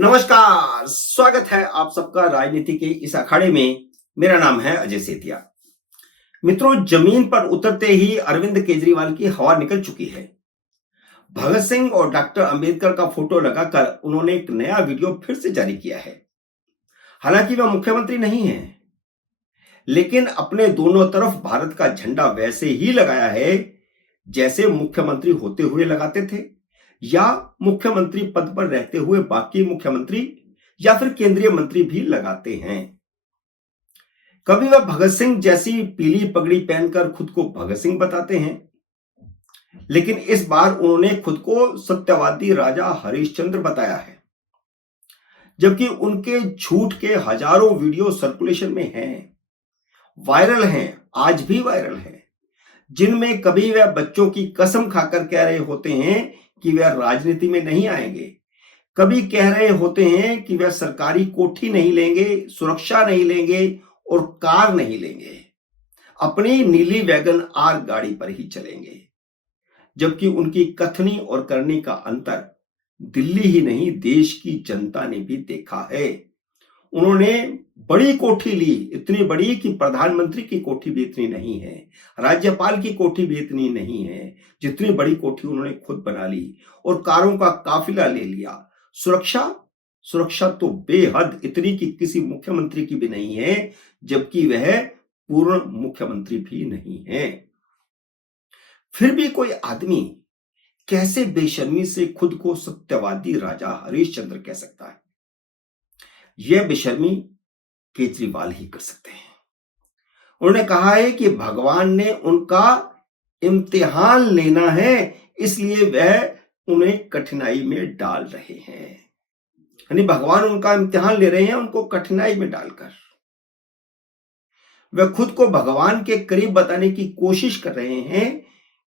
नमस्कार, स्वागत है आप सबका राजनीति के इस अखाड़े में। मेरा नाम है अजय सेतिया। मित्रों, जमीन पर उतरते ही अरविंद केजरीवाल की हवा निकल चुकी है। भगत सिंह और डॉक्टर अंबेडकर का फोटो लगाकर उन्होंने एक नया वीडियो फिर से जारी किया है। हालांकि वह मुख्यमंत्री नहीं है, लेकिन अपने दोनों तरफ भारत का झंडा वैसे ही लगाया है जैसे मुख्यमंत्री होते हुए लगाते थे, या मुख्यमंत्री पद पर रहते हुए बाकी मुख्यमंत्री या फिर केंद्रीय मंत्री भी लगाते हैं। कभी वह भगत सिंह जैसी पीली पगड़ी पहनकर खुद को भगत सिंह बताते हैं, लेकिन इस बार उन्होंने खुद को सत्यवादी राजा हरिश्चंद्र बताया है। जबकि उनके झूठ के हजारों वीडियो सर्कुलेशन में हैं, वायरल हैं, आज भी वायरल हैं, जिनमें कभी वह बच्चों की कसम खाकर कह रहे होते हैं कि वह राजनीति में नहीं आएंगे, कभी कह रहे होते हैं कि वह सरकारी कोठी नहीं लेंगे, सुरक्षा नहीं लेंगे और कार नहीं लेंगे, अपनी नीली वैगन आर गाड़ी पर ही चलेंगे। जबकि उनकी कथनी और करनी का अंतर दिल्ली ही नहीं, देश की जनता ने भी देखा है। उन्होंने बड़ी कोठी ली, इतनी बड़ी कि प्रधानमंत्री की कोठी भी इतनी नहीं है, राज्यपाल की कोठी भी इतनी नहीं है जितनी बड़ी कोठी उन्होंने खुद बना ली, और कारों का काफिला ले लिया। सुरक्षा सुरक्षा तो बेहद, इतनी कि किसी मुख्यमंत्री की भी नहीं है, जबकि वह पूर्ण मुख्यमंत्री भी नहीं है। फिर भी कोई आदमी कैसे बेशर्मी से खुद को सत्यवादी राजा हरिश्चंद्र कह सकता है? यह बेशर्मी केजरीवाल ही कर सकते हैं। उन्होंने कहा है कि भगवान ने उनका इम्तिहान लेना है, इसलिए वह उन्हें कठिनाई में डाल रहे हैं। यानी भगवान उनका इम्तिहान ले रहे हैं, उनको कठिनाई में डालकर। वह खुद को भगवान के करीब बताने की कोशिश कर रहे हैं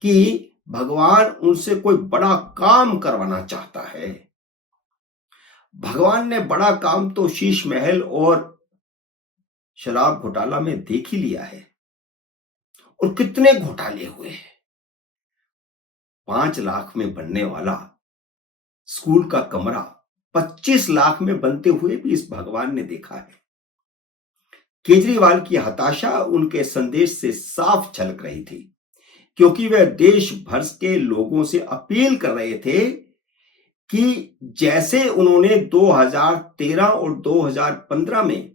कि भगवान उनसे कोई बड़ा काम करवाना चाहता है। भगवान ने बड़ा काम तो शीश महल और शराब घोटाला में देख ही लिया है, और कितने घोटाले हुए हैं। 5 लाख में बनने वाला स्कूल का कमरा 25 लाख में बनते हुए भी इस भगवान ने देखा है। केजरीवाल की हताशा उनके संदेश से साफ झलक रही थी, क्योंकि वह देश भर के लोगों से अपील कर रहे थे कि जैसे उन्होंने 2013 और 2015 में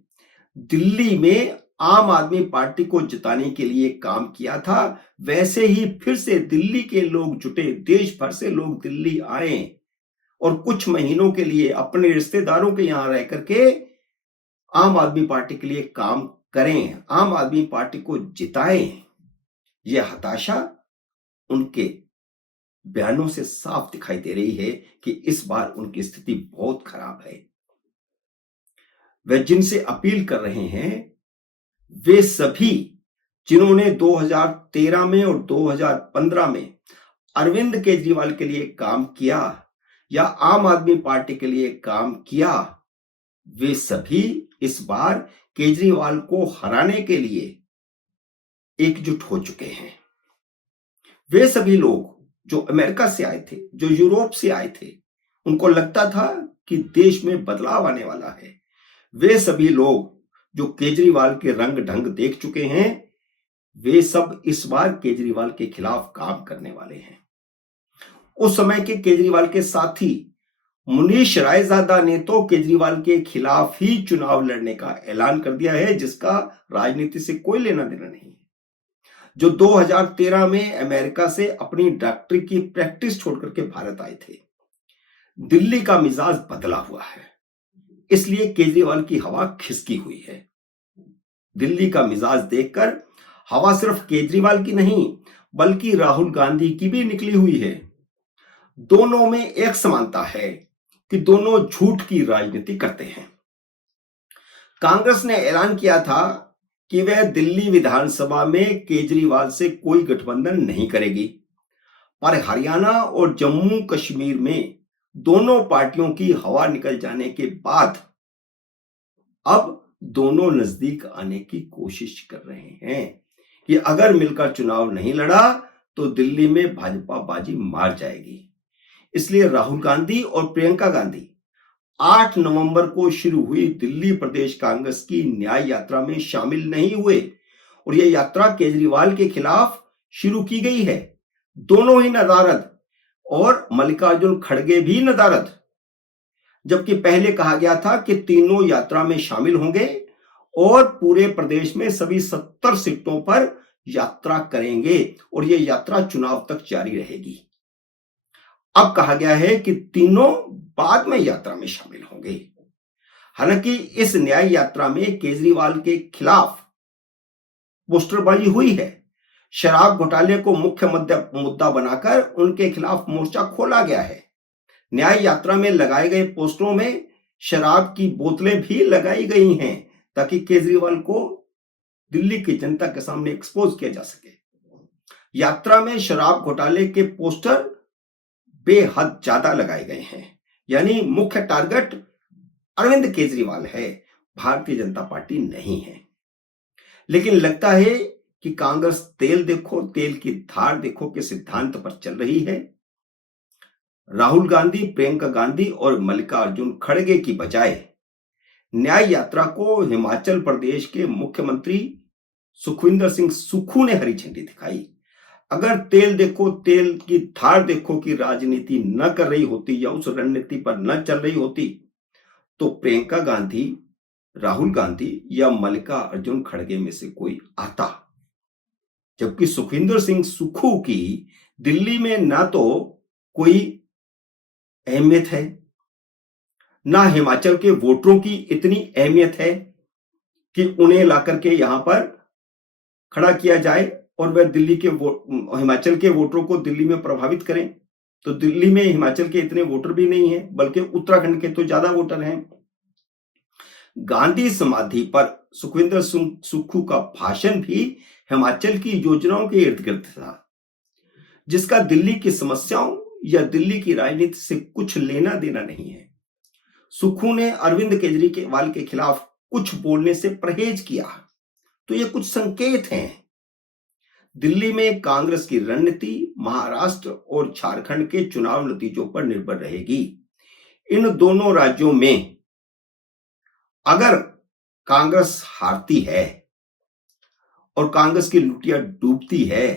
दिल्ली में आम आदमी पार्टी को जिताने के लिए काम किया था, वैसे ही फिर से दिल्ली के लोग जुटे, देश भर से लोग दिल्ली आए और कुछ महीनों के लिए अपने रिश्तेदारों के यहां रह करके आम आदमी पार्टी के लिए काम करें, आम आदमी पार्टी को जिताएं। यह हताशा उनके बयानों से साफ दिखाई दे रही है कि इस बार उनकी स्थिति बहुत खराब है। वे जिनसे अपील कर रहे हैं, वे सभी जिन्होंने 2013 में और 2015 में अरविंद केजरीवाल के लिए काम किया या आम आदमी पार्टी के लिए काम किया, वे सभी इस बार केजरीवाल को हराने के लिए एकजुट हो चुके हैं। वे सभी लोग जो अमेरिका से आए थे, जो यूरोप से आए थे, उनको लगता था कि देश में बदलाव आने वाला है। वे सभी लोग जो केजरीवाल के रंग ढंग देख चुके हैं, वे सब इस बार केजरीवाल के खिलाफ काम करने वाले हैं। उस समय के केजरीवाल के साथी मुनीश रायजादा ने तो केजरीवाल के खिलाफ ही चुनाव लड़ने का ऐलान कर दिया है, जिसका राजनीति से कोई लेना देना नहीं है। जो 2013 में अमेरिका से अपनी डॉक्टरी की प्रैक्टिस छोड़कर के भारत आए थे, दिल्ली का मिजाज बदला हुआ है, इसलिए केजरीवाल की हवा खिसकी हुई है। दिल्ली का मिजाज देखकर हवा सिर्फ केजरीवाल की नहीं, बल्कि राहुल गांधी की भी निकली हुई है। दोनों में एक समानता है कि दोनों झूठ की राजनीति करते हैं। कांग्रेस ने ऐलान किया था कि वह दिल्ली विधानसभा में केजरीवाल से कोई गठबंधन नहीं करेगी, पर हरियाणा और जम्मू कश्मीर में दोनों पार्टियों की हवा निकल जाने के बाद अब दोनों नजदीक आने की कोशिश कर रहे हैं कि अगर मिलकर चुनाव नहीं लड़ा तो दिल्ली में भाजपा बाजी मार जाएगी। इसलिए राहुल गांधी और प्रियंका गांधी 8 नवंबर को शुरू हुई दिल्ली प्रदेश कांग्रेस की न्याय यात्रा में शामिल नहीं हुए और यह यात्रा केजरीवाल के खिलाफ शुरू की गई है। दोनों ही नदारद और मल्लिकार्जुन खड़गे भी नदारद, जबकि पहले कहा गया था कि तीनों यात्रा में शामिल होंगे और पूरे प्रदेश में सभी 70 सीटों पर यात्रा करेंगे और यह यात्रा चुनाव तक जारी रहेगी। अब कहा गया है कि तीनों बाद में यात्रा में शामिल होंगे। हालांकि इस न्याय यात्रा में केजरीवाल के खिलाफ पोस्टरबाजी हुई है। शराब घोटाले को मुख्य मुद्दा बनाकर उनके खिलाफ मोर्चा खोला गया है। न्याय यात्रा में लगाए गए पोस्टरों में शराब की बोतलें भी लगाई गई हैं ताकि केजरीवाल को दिल्ली की जनता के सामने एक्सपोज किया जा सके। यात्रा में शराब घोटाले के पोस्टर बेहद ज्यादा लगाए गए हैं, यानी मुख्य टारगेट अरविंद केजरीवाल है, भारतीय जनता पार्टी नहीं है। लेकिन लगता है कि कांग्रेस तेल देखो तेल की धार देखो के सिद्धांत पर चल रही है। राहुल गांधी, प्रियंका गांधी और मल्लिकार्जुन खड़गे की बजाय न्याय यात्रा को हिमाचल प्रदेश के मुख्यमंत्री सुखविंदर सिंह सुक्खू ने हरी झंडी दिखाई। अगर तेल देखो तेल की धार देखो की राजनीति न कर रही होती या उस रणनीति पर न चल रही होती तो प्रियंका गांधी, राहुल गांधी या मल्लिकार्जुन खड़गे में से कोई आता। जबकि सुखविंदर सिंह सुक्खू की दिल्ली में ना तो कोई अहमियत है, ना हिमाचल के वोटरों की इतनी अहमियत है कि उन्हें लाकर के यहां पर खड़ा किया जाए और वह दिल्ली के हिमाचल के वोटरों को दिल्ली में प्रभावित करें। तो दिल्ली में हिमाचल के इतने वोटर भी नहीं है, बल्कि उत्तराखंड के तो ज्यादा वोटर हैं। गांधी समाधि पर सुखविंदर सिंह सुक्खू का भाषण भी हिमाचल की योजनाओं के इर्द गिर्द था, जिसका दिल्ली की समस्याओं या दिल्ली की राजनीति से कुछ लेना देना नहीं है। सुक्खू ने अरविंद केजरीवाल के खिलाफ कुछ बोलने से परहेज किया, तो ये कुछ संकेत हैं। दिल्ली में कांग्रेस की रणनीति महाराष्ट्र और झारखंड के चुनाव नतीजों पर निर्भर रहेगी। इन दोनों राज्यों में अगर कांग्रेस हारती है और कांग्रेस की लुटिया डूबती है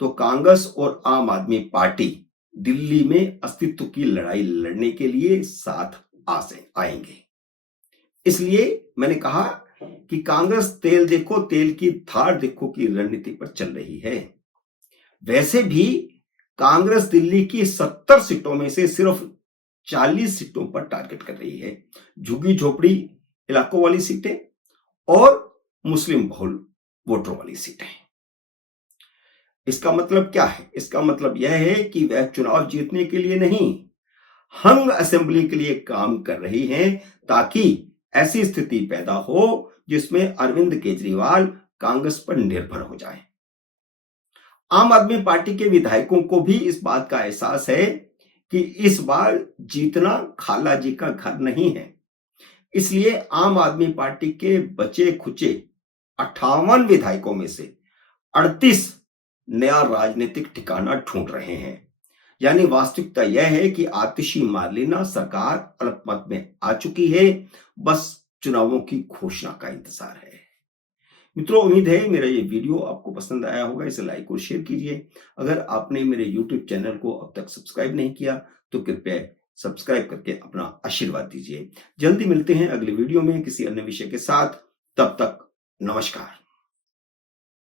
तो कांग्रेस और आम आदमी पार्टी दिल्ली में अस्तित्व की लड़ाई लड़ने के लिए साथ आएंगे। इसलिए मैंने कहा कि कांग्रेस तेल देखो तेल की धार देखो की रणनीति पर चल रही है। वैसे भी कांग्रेस दिल्ली की 70 सीटों में से सिर्फ 40 सीटों पर टारगेट कर रही है, झुग्गी झोपड़ी इलाकों वाली सीटें और मुस्लिम बहुल वोटरों वाली सीटें। इसका मतलब क्या है? इसका मतलब यह है कि वह चुनाव जीतने के लिए नहीं, हंग असेंबली के लिए काम कर रही हैं, ताकि ऐसी स्थिति पैदा हो जिसमें अरविंद केजरीवाल कांग्रेस पर निर्भर हो जाए। आम आदमी पार्टी के विधायकों को भी इस बात का एहसास है कि इस बार जीतना खाला जी का घर नहीं है। इसलिए आम आदमी पार्टी के बचे खुचे 58 विधायकों में से 38 नया राजनीतिक ठिकाना ढूंढ रहे हैं। यानी वास्तविकता यह है कि आतिशी मार्लिना सरकार अल्पमत में आ चुकी है, बस चुनावों की घोषणा का इंतजार है। मित्रों, उम्मीद है मेरा ये वीडियो आपको पसंद आया होगा। इसे लाइक और शेयर कीजिए। अगर आपने मेरे YouTube चैनल को अब तक सब्सक्राइब नहीं किया तो कृपया सब्सक्राइब करके अपना आशीर्वाद दीजिए। जल्दी मिलते हैं अगले वीडियो में किसी अन्य विषय के साथ। तब तक नमस्कार।